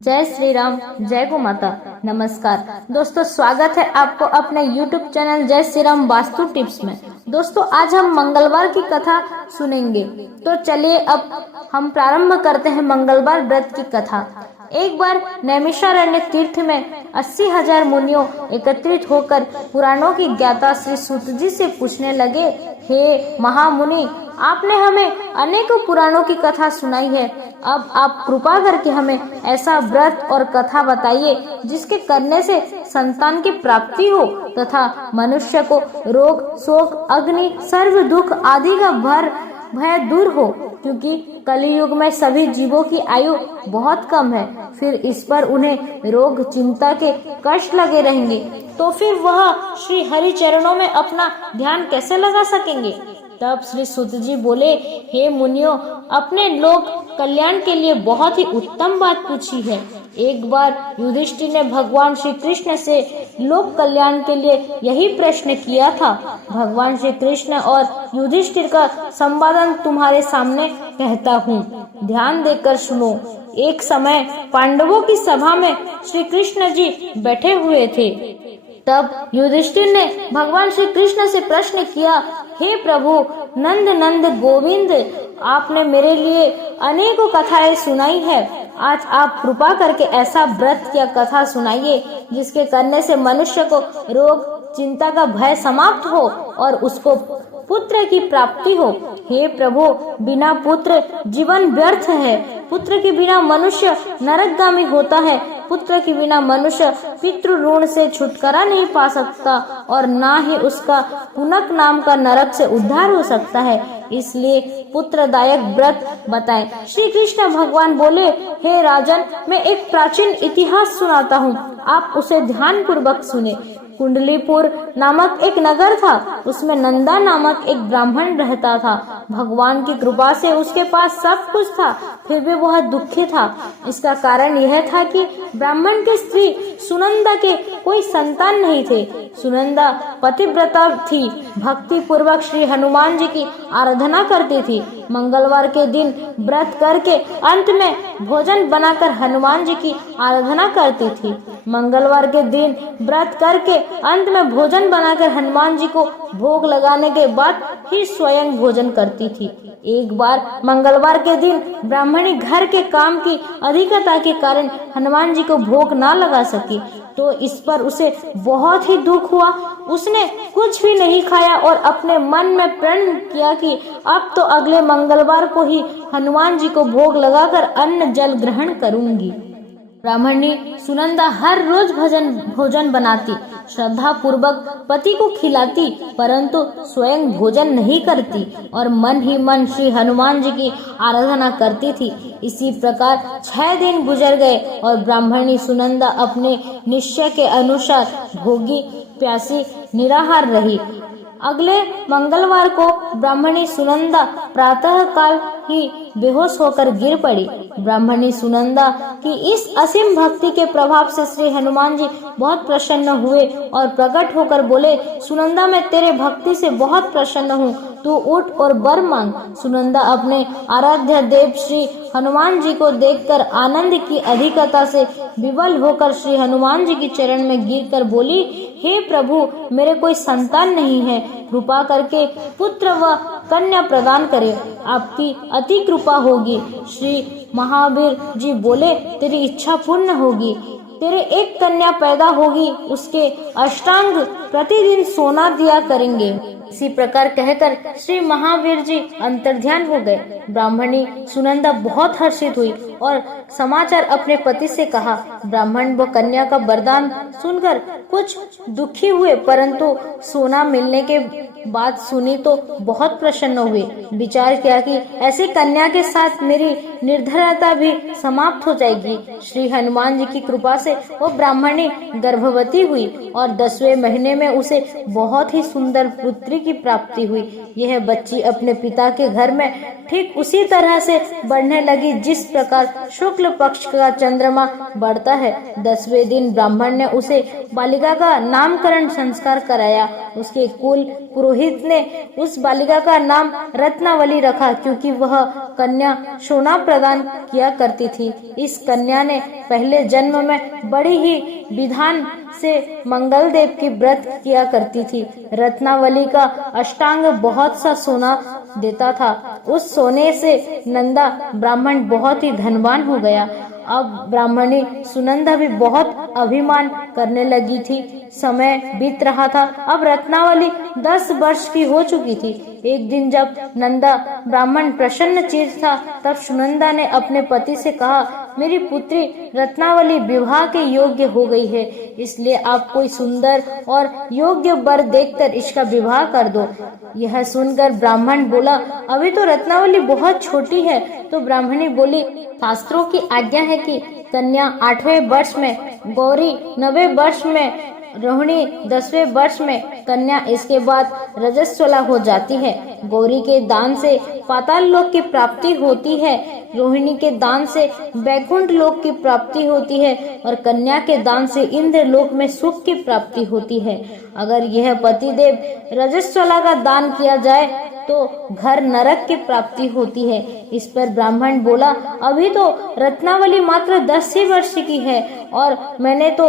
जय श्री राम, जय गो माता। नमस्कार दोस्तों, स्वागत है आपको अपने YouTube चैनल जय श्री राम वास्तु टिप्स में। दोस्तों, आज हम मंगलवार की कथा सुनेंगे। तो चलिए अब हम प्रारंभ करते हैं मंगलवार व्रत की कथा। एक बार नैमिषारण्य तीर्थ में 80,000 मुनियों एकत्रित होकर पुराणों की ज्ञाता श्री सूत जी से पूछने लगे, हे महामुनि, आपने हमें अनेकों पुराणों की कथा सुनाई है। अब आप कृपा करके हमें ऐसा व्रत और कथा बताइए जिसके करने से संतान की प्राप्ति हो तथा मनुष्य को रोग, शोक, अग्नि, सर्व दुख आदि का भय दूर हो, क्योंकि कलियुग में सभी जीवों की आयु बहुत कम है। फिर इस पर उन्हें रोग, चिंता के कष्ट लगे रहेंगे, तो फिर वह श्री हरि चरणों में अपना ध्यान कैसे लगा सकेंगे। तब श्री सूत जी बोले, हे मुनियों, अपने लोक कल्याण के लिए बहुत ही उत्तम बात पूछी है। एक बार युधिष्ठिर ने भगवान श्री कृष्ण से लोक कल्याण के लिए यही प्रश्न किया था। भगवान श्री कृष्ण और युधिष्ठिर का संवादन तुम्हारे सामने कहता हूँ, ध्यान देकर सुनो। एक समय पांडवों की सभा में श्री कृष्ण जी बैठे हुए थे। तब युधिष्ठिर ने भगवान श्री कृष्ण से प्रश्न किया, हे प्रभु नंद नंद गोविंद, आपने मेरे लिए अनेकों कथाएं सुनाई है। आज आप कृपा करके ऐसा व्रत या कथा सुनाइए जिसके करने से मनुष्य को रोग, चिंता का भय समाप्त हो और उसको पुत्र की प्राप्ति हो। हे प्रभु, बिना पुत्र जीवन व्यर्थ है। पुत्र के बिना मनुष्य नरकगामी होता है। पुत्र के बिना मनुष्य पितृ ऋण से छुटकारा नहीं पा सकता और ना ही उसका पुनक नाम का नरक से उद्धार हो सकता है। इसलिए पुत्रदायक व्रत बताएं। श्री कृष्ण भगवान बोले, हे राजन, मैं एक प्राचीन इतिहास सुनाता हूँ, आप उसे ध्यान पूर्वक सुने। कुंडलीपुर नामक एक नगर था, उसमें नंदा नामक एक ब्राह्मण रहता था। भगवान की कृपा से उसके पास सब कुछ था, फिर भी वह दुखी था। इसका कारण यह था कि ब्राह्मण की स्त्री सुनंदा के कोई संतान नहीं थे। सुनंदा पतिव्रता थी, भक्ति पूर्वक श्री हनुमान जी की आराधना करती थी। मंगलवार के दिन व्रत करके अंत में भोजन बनाकर हनुमान जी की आराधना करती थी। मंगलवार के दिन व्रत करके अंत में भोजन बनाकर हनुमान जी को भोग लगाने के बाद ही स्वयं भोजन करती थी। एक बार मंगलवार के दिन ब्राह्मणी घर के काम की अधिकता के कारण हनुमान जी को भोग ना लगा सकी, तो इस पर उसे बहुत ही दुख हुआ। उसने कुछ भी नहीं खाया और अपने मन में प्रण किया कि अब तो अगले मंगलवार को ही हनुमान जी को भोग लगाकर अन्न जल ग्रहण करूंगी। ब्राह्मणी सुनंदा हर रोज भोजन बनाती, श्रद्धा पूर्वक पति को खिलाती, परंतु स्वयं भोजन नहीं करती और मन ही मन श्री हनुमान जी की आराधना करती थी। इसी प्रकार 6 दिन गुजर गए और ब्राह्मणी सुनंदा अपने निश्चय के अनुसार भोगी, प्यासी, निराहार रही। अगले मंगलवार को ब्राह्मणी सुनंदा प्रातः काल ही बेहोश होकर गिर पड़ी। ब्राह्मणी सुनंदा की इस असीम भक्ति के प्रभाव से श्री हनुमान जी बहुत प्रसन्न हुए और प्रकट होकर बोले, सुनंदा, मैं तेरे भक्ति से बहुत प्रसन्न हूँ, तू उठ और वर मांग। सुनंदा अपने आराध्य देव श्री हनुमान जी को देखकर आनंद की अधिकता से विवल होकर श्री हनुमान जी के चरण में गिरकर बोली, हे प्रभु, मेरे कोई संतान नहीं है, कृपा करके पुत्र व कन्या प्रदान करे, आपकी अति कृपा होगी। श्री महावीर जी बोले, तेरी इच्छा पूर्ण होगी, तेरे एक कन्या पैदा होगी, उसके अष्टांग प्रतिदिन सोना दिया करेंगे। इसी प्रकार कहकर श्री महावीर जी अंतर्ध्यान हो गए। ब्राह्मणी सुनंदा बहुत हर्षित हुई और समाचार अपने पति से कहा। ब्राह्मण व कन्या का वरदान सुनकर कुछ दुखी हुए, परंतु सोना मिलने के बात सुनी तो बहुत प्रसन्न हुए। विचार किया कि ऐसी कन्या के साथ मेरी निर्धनता भी समाप्त हो जाएगी। श्री हनुमान जी की कृपा से वो ब्राह्मणी गर्भवती हुई और 10वें महीने में उसे बहुत ही सुंदर पुत्री की प्राप्ति हुई। यह बच्ची अपने पिता के घर में ठीक उसी तरह से बढ़ने लगी जिस प्रकार शुक्ल पक्ष का चंद्रमा बढ़ता है। 10वें दिन ब्राह्मण ने उसे बालिका का नामकरण संस्कार कराया। उसके कुल पुरोहित ने उस बालिका का नाम रत्नावली रखा, क्योंकि वह कन्या सोना प्रदान किया करती थी। इस कन्या ने पहले जन्म में बड़ी ही विधान से मंगल देव की व्रत किया करती थी। रत्नावली का अष्टांग बहुत सा सोना देता था। उस सोने से नंदा ब्राह्मण बहुत ही धनवान हो गया। अब ब्राह्मणी सुनंदा भी बहुत अभिमान करने लगी थी। समय बीत रहा था। अब रत्नावली 10 वर्ष की हो चुकी थी। एक दिन जब नंदा ब्राह्मण प्रसन्न चित्त था, तब सुनंदा ने अपने पति से कहा, मेरी पुत्री रत्नावली विवाह के योग्य हो गई है, इसलिए आप कोई सुंदर और योग्य वर देखकर इसका विवाह कर दो। यह सुनकर ब्राह्मण बोला, अभी तो रत्नावली बहुत छोटी है। तो ब्राह्मणी बोली, शास्त्रों की आज्ञा है कि कन्या 8वें वर्ष में, गौरी 9वें वर्ष में, रोहिणी 10वें वर्ष में कन्या, इसके बाद रजस्वला हो जाती है। गौरी के दान से पाताल लोक की प्राप्ति होती है, रोहिणी के दान से वैकुंठ लोक की प्राप्ति होती है और कन्या के दान से इंद्र लोक में सुख की प्राप्ति होती है। अगर यह पतिदेव रजस्वला का दान किया जाए तो घर नरक की प्राप्ति होती है। इस पर ब्राह्मण बोला, अभी तो रत्नावली मात्र 10 ही वर्ष की है और मैंने तो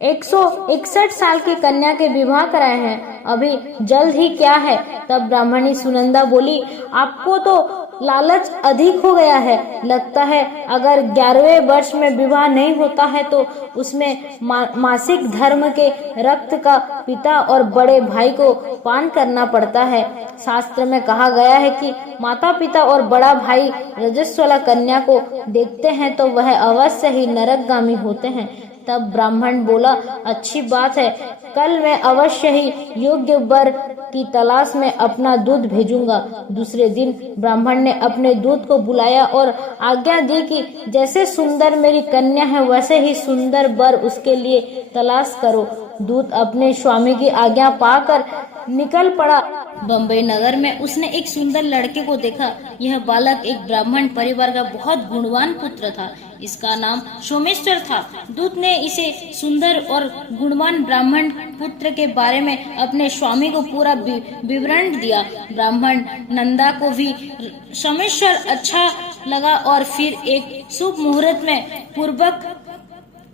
161 साल की कन्या के विवाह कराए हैं, अभी जल्द ही क्या है। तब ब्राह्मणी सुनंदा बोली, आपको तो लालच अधिक हो गया है। लगता है अगर 11वें वर्ष में विवाह नहीं होता है तो उसमें मासिक धर्म के रक्त का पिता और बड़े भाई को पान करना पड़ता है। शास्त्र में कहा गया है कि माता पिता और बड़ा भाई रजस्वला कन्या को देखते हैं तो वह अवश्य ही नरकगामी होते हैं। तब ब्राह्मण बोला, अच्छी बात है, कल मैं अवश्य ही योग्य वर की तलाश में अपना दूध भेजूंगा। दूसरे दिन ब्राह्मण ने अपने दूध को बुलाया और आज्ञा दी कि जैसे सुंदर मेरी कन्या है वैसे ही सुंदर वर उसके लिए तलाश करो। दूत अपने स्वामी की आज्ञा पाकर निकल पड़ा। बम्बई नगर में उसने एक सुंदर लड़के को देखा। यह बालक एक ब्राह्मण परिवार का बहुत गुणवान पुत्र था। इसका नाम सोमेश्वर था। दूत ने इसे सुंदर और गुणवान ब्राह्मण पुत्र के बारे में अपने स्वामी को पूरा विवरण दिया। ब्राह्मण नंदा को भी सोमेश्वर अच्छा लगा और फिर एक शुभ मुहूर्त में पूर्वक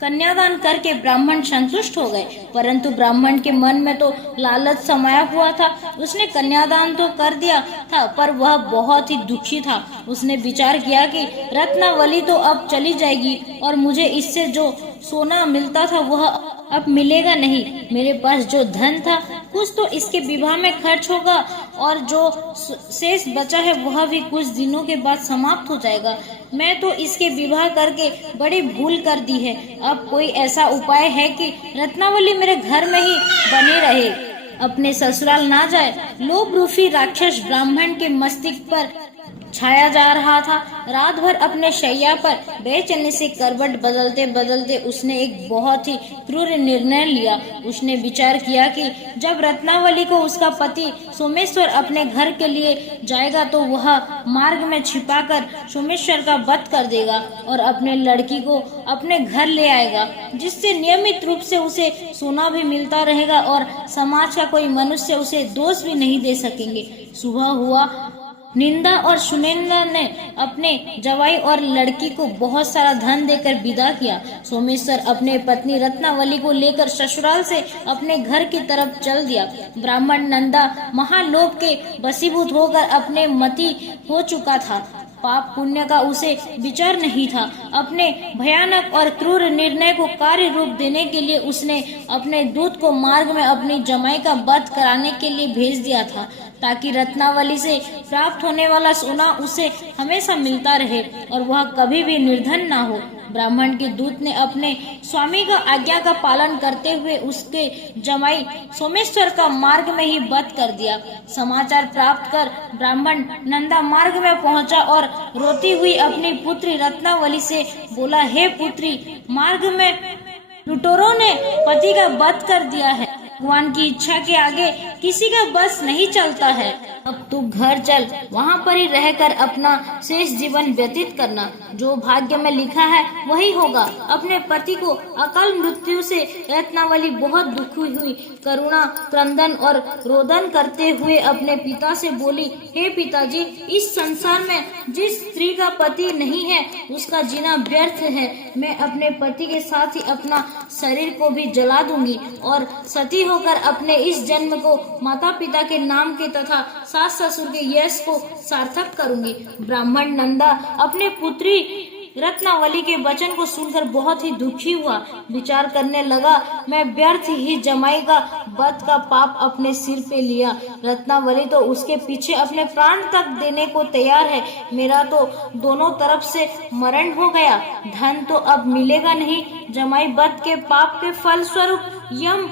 कन्यादान करके ब्राह्मण संतुष्ट हो गए। परंतु ब्राह्मण के मन में तो लालच समाया हुआ था। उसने कन्यादान तो कर दिया था पर वह बहुत ही दुखी था। उसने विचार किया कि रत्नावली तो अब चली जाएगी और मुझे इससे जो सोना मिलता था वह अब मिलेगा नहीं। मेरे पास जो धन था कुछ तो इसके विवाह में खर्च होगा और जो शेष बचा है वह भी कुछ दिनों के बाद समाप्त हो जाएगा। मैं तो इसके विवाह करके बड़ी भूल कर दी है। अब कोई ऐसा उपाय है कि रत्नावली मेरे घर में ही बनी रहे, अपने ससुराल ना जाए। लोभ रूपी राक्षस ब्राह्मण के मस्तिष्क पर छाया जा रहा था। रात भर अपने शैया पर बेचैनी से करवट बदलते बदलते उसने एक बहुत ही क्रूर निर्णय लिया। उसने विचार किया कि जब रत्नावली को उसका पति सोमेश्वर अपने घर के लिए जाएगा तो वह मार्ग में छिपाकर सोमेश्वर का वध कर देगा और अपने लड़की को अपने घर ले आएगा, जिससे नियमित रूप से उसे सोना भी मिलता रहेगा और समाज का कोई मनुष्य उसे दोष भी नहीं दे सकेंगे। सुबह हुआ। निंदा और सुनंदा ने अपने जवाई और लड़की को बहुत सारा धन देकर विदा किया। सोमेश्वर अपने पत्नी रत्नावली को लेकर ससुराल से अपने घर की तरफ चल दिया। ब्राह्मण नंदा महालोभ के वशीभूत होकर अपने मती हो चुका था। पाप पुण्य का उसे विचार नहीं था। अपने भयानक और क्रूर निर्णय को कार्य रूप देने के लिए उसने अपने दूत को मार्ग में अपनी जमाई का वध कराने के लिए भेज दिया था, ताकि रत्नावली से प्राप्त होने वाला सोना उसे हमेशा मिलता रहे और वह कभी भी निर्धन ना हो। ब्राह्मण के दूत ने अपने स्वामी का आज्ञा का पालन करते हुए उसके जमाई सोमेश्वर का मार्ग में ही वध कर दिया। समाचार प्राप्त कर ब्राह्मण नंदा मार्ग में पहुंचा और रोती हुई अपनी पुत्री रत्नावली से बोला, हे पुत्री, मार्ग में लुटेरों ने पति का वध कर दिया है। भगवान की इच्छा के आगे किसी का बस नहीं चलता है। अब तू घर चल, वहाँ पर ही रहकर अपना शेष जीवन व्यतीत करना। जो भाग्य में लिखा है वही होगा। अपने पति को अकाल मृत्यु से रत्नावली बहुत दुखी हुई। करुणा क्रंदन और रोदन करते हुए अपने पिता से बोली, हे पिताजी, इस संसार में जिस स्त्री का पति नहीं है उसका जीना व्यर्थ है। मैं अपने पति के साथ ही अपना शरीर को भी जला दूंगी और सती होकर अपने इस जन्म को माता पिता के नाम के तथा सास ससुर के यश को सार्थक करूंगी। ब्राह्मण नंदा अपने पुत्री रत्नावली के वचन को सुनकर बहुत ही दुखी हुआ। विचार करने लगा, मैं व्यर्थ ही जमाई का वध का पाप अपने सिर पे लिया। रत्नावली तो उसके पीछे अपने प्राण तक देने को तैयार है। मेरा तो दोनों तरफ से मरण हो गया। धन तो अब मिलेगा नहीं। जमाई वध के पाप के फल स्वरूप यम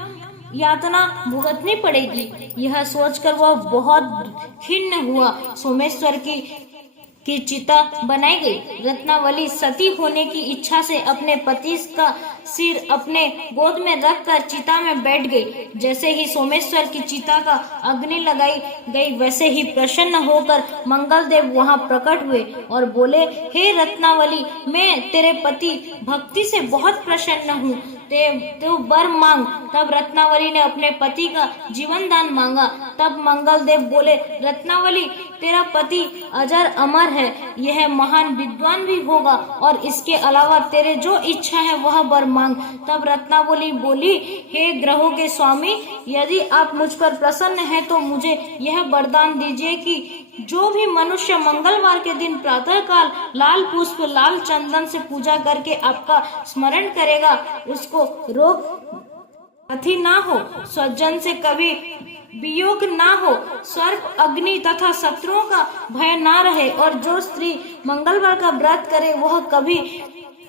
यातना भुगतनी पड़ेगी। यह सोचकर वह बहुत खिन्न हुआ। सोमेश्वर की चिता बनाई गई। रत्नावली सती होने की इच्छा से अपने पति का सिर अपने गोद में रखकर चिता में बैठ गई। जैसे ही सोमेश्वर की चिता का अग्नि लगाई गई, वैसे ही प्रसन्न होकर मंगलदेव वहां प्रकट हुए और बोले, हे रत्नावली, मैं तेरे पति भक्ति से बहुत प्रसन्न हूँ। तो वर मांग। तब रत्नावली ने अपने पति का जीवन दान मांगा। तब मंगलदेव बोले, रत्नावली, तेरा पति अजर अमर है, यह महान विद्वान भी होगा और इसके अलावा तेरे जो इच्छा है वह वर मांग। तब रत्नावली बोली, हे ग्रहों के स्वामी, यदि आप मुझ पर प्रसन्न हैं तो मुझे यह वरदान दीजिए कि जो भी मनुष्य मंगलवार के दिन प्रातः काल लाल पुष्प लाल चंदन से पूजा करके आपका स्मरण करेगा, उसको रोग अथी ना हो, स्वजन से कभी वियोग ना हो, सर्प अग्नि तथा शत्रुओं का भय ना रहे और जो स्त्री मंगलवार का व्रत करे वह कभी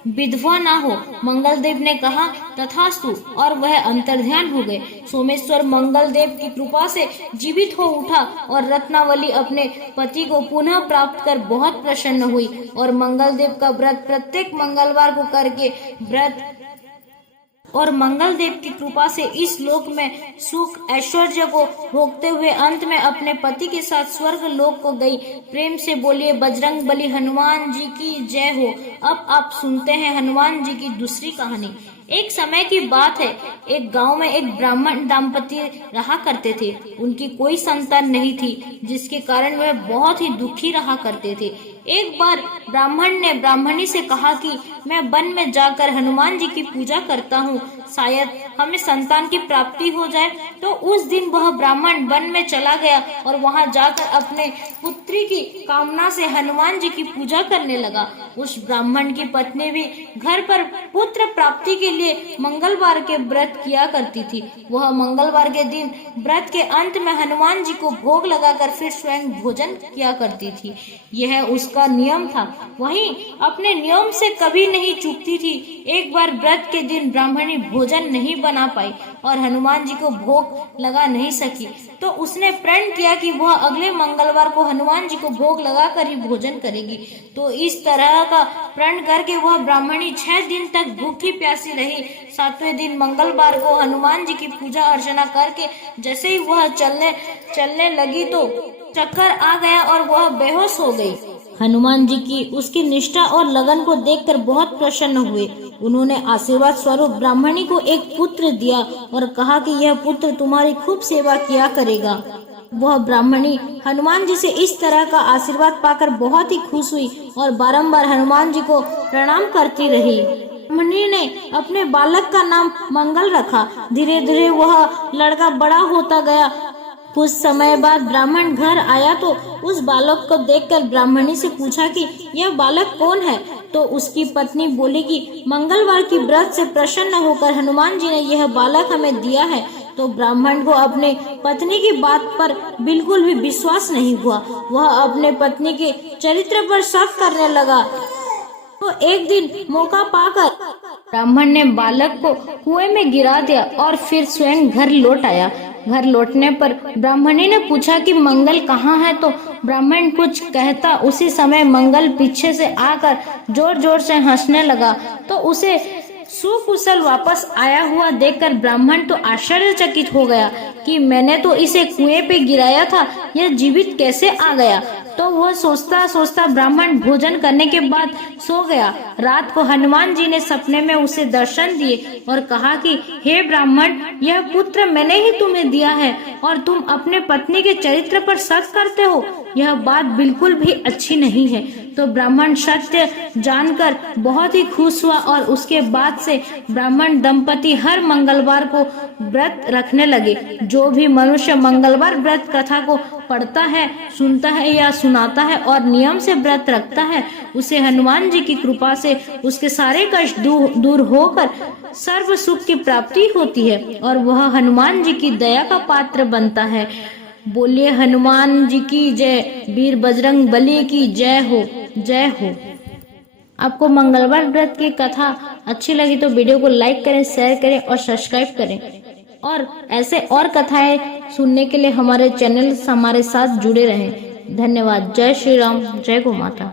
विधवा ना हो। मंगलदेव ने कहा, तथास्तु, और वह अंतर्ध्यान हो गए। सोमेश्वर मंगलदेव की कृपा से जीवित हो उठा और रत्नावली अपने पति को पुनः प्राप्त कर बहुत प्रसन्न हुई और मंगलदेव का व्रत प्रत्येक मंगलवार को करके और मंगलदेव की कृपा से इस लोक में सुख ऐश्वर्य को भोगते हुए अंत में अपने पति के साथ स्वर्ग लोक को गई। प्रेम से बोलिए बजरंग बली हनुमान जी की जय हो। अब आप सुनते हैं हनुमान जी की दूसरी कहानी। एक समय की बात है, एक गांव में एक ब्राह्मण दंपति रहा करते थे। उनकी कोई संतान नहीं थी, जिसके कारण वह बहुत ही दुखी रहा करते थे। एक बार ब्राह्मण ने ब्राह्मणी से कहा कि मैं वन में जाकर हनुमान जी की पूजा करता हूँ, शायद हमें संतान की प्राप्ति हो जाए। तो उस दिन वह ब्राह्मण वन में चला गया और वहां जाकर अपने पुत्री की कामना से हनुमान जी की पूजा करने लगा। उस ब्राह्मण की पत्नी भी घर पर पुत्र प्राप्ति के लिए मंगलवार के व्रत किया करती थी। वह मंगलवार के दिन व्रत के अंत में हनुमान जी को भोग लगाकर फिर स्वयं भोजन किया करती थी। यह उसका नियम था। वहीं अपने नियम से कभी नहीं चूकती थी। एक बार व्रत के दिन ब्राह्मणी भोजन नहीं बना पाई और हनुमान जी को भोग लगा नहीं सकी, तो उसने प्रण किया कि वह अगले मंगलवार को हनुमान जी को भोग लगाकर ही भोजन करेगी। तो इस तरह का प्रण करके वह ब्राह्मणी 6 दिन तक भूखी प्यासी रही। 7वें दिन मंगलवार को हनुमान जी की पूजा अर्चना करके जैसे ही वह चलने लगी तो चक्कर आ गया और वह बेहोश हो गई। हनुमान जी की उसकी निष्ठा और लगन को देखकर बहुत प्रसन्न हुए। उन्होंने आशीर्वाद स्वरूप ब्राह्मणी को एक पुत्र दिया और कहा कि यह पुत्र तुम्हारी खूब सेवा किया करेगा। वह ब्राह्मणी हनुमान जी से इस तरह का आशीर्वाद पाकर बहुत ही खुश हुई और बारंबार हनुमान जी को प्रणाम करती रही। ब्राह्मणी ने अपने बालक का नाम मंगल रखा। धीरे धीरे वह लड़का बड़ा होता गया। कुछ समय बाद ब्राह्मण घर आया तो उस बालक को देखकर ब्राह्मणी से पूछा कि यह बालक कौन है। तो उसकी पत्नी बोली कि मंगलवार की व्रत से प्रसन्न होकर हनुमान जी ने यह बालक हमें दिया है। तो ब्राह्मण को अपने पत्नी की बात पर बिल्कुल भी विश्वास नहीं हुआ। वह अपने पत्नी के चरित्र पर शक करने लगा। तो एक दिन मौका पाकर ब्राह्मण ने बालक को कुएं में गिरा दिया और फिर स्वयं घर लौट आया। घर लौटने पर ब्राह्मणी ने पूछा कि मंगल कहाँ है। तो ब्राह्मण कुछ कहता उसी समय मंगल पीछे से आकर जोर जोर से हंसने लगा। तो उसे सुकुशल वापस आया हुआ देखकर ब्राह्मण तो आश्चर्यचकित हो गया कि मैंने तो इसे कुएं पे गिराया था, यह जीवित कैसे आ गया। तो वह सोचता सोचता ब्राह्मण भोजन करने के बाद सो गया। रात को हनुमान जी ने सपने में उसे दर्शन दिए और कहा कि हे ब्राह्मण, यह पुत्र मैंने ही तुम्हें दिया है और तुम अपने पत्नी के चरित्र पर शक करते हो, यह बात बिल्कुल भी अच्छी नहीं है। तो ब्राह्मण सत्य जानकर बहुत ही खुश हुआ और उसके बाद से ब्राह्मण दंपति हर मंगलवार को व्रत रखने लगे। जो भी मनुष्य मंगलवार व्रत कथा को पढ़ता है, सुनता है या सुनाता है और नियम से व्रत रखता है, उसे हनुमान जी की कृपा से उसके सारे कष्ट दूर होकर सर्व सुख की प्राप्ति होती है और वह हनुमान जी की दया का पात्र बनता है। बोलिए हनुमान जी की जय, वीर बजरंग बली की जय हो, जय हो। आपको मंगलवार व्रत की कथा अच्छी लगी तो वीडियो को लाइक करें, शेयर करें और सब्सक्राइब करें और ऐसे और कथाएं सुनने के लिए हमारे चैनल से हमारे साथ जुड़े रहें। धन्यवाद। जय श्री राम, जय गौ माता।